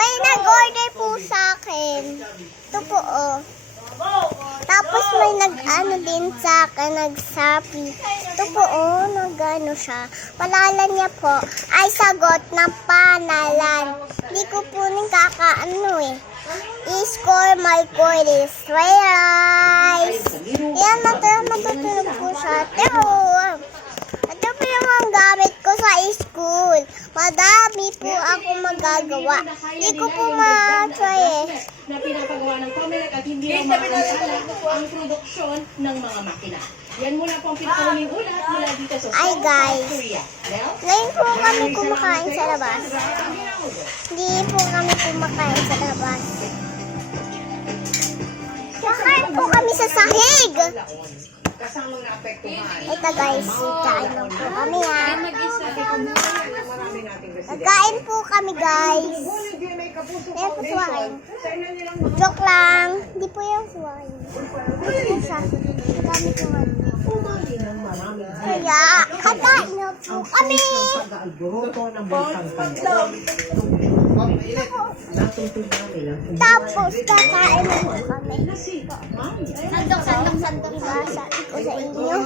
May nag-order po sa akin. Ito po, oh. Tapos may nag-ano din sa akin, nag-Shopee. Ito po, oh, nag-ano siya. Palalan niya po ay sagot ng panalan. Hindi ko po rin kakaano eh. I-score my quiz. Rice. Yan, matutulog po siya. Ito po yung ang gamit ko sa school. Madami po ako magagawa. Hindi ko po ma-try eh. Na pinapagawa ng Comelec at hindi na makakasala ang produksyon ng mga makina. Yan muna po ang pinakahuling ulat mula dito sa Ay, guys. Korea. Ngayon po kami kumakain sa labas. Hindi po kami kumakain sa labas. Kumakain po kami sa sahig. Kasamang naapektuhan. Ito guys, kain lang po kami ha. Marami nating residente. Nagkain po kami guys. Ayan po suwain. Joke lang. Hindi po yung suwain. Ito siya. Kami po nga. Kaya, kakain na po kami. Tapos, kakain na po kami. Sandok ba? Sabi ko sa inyo.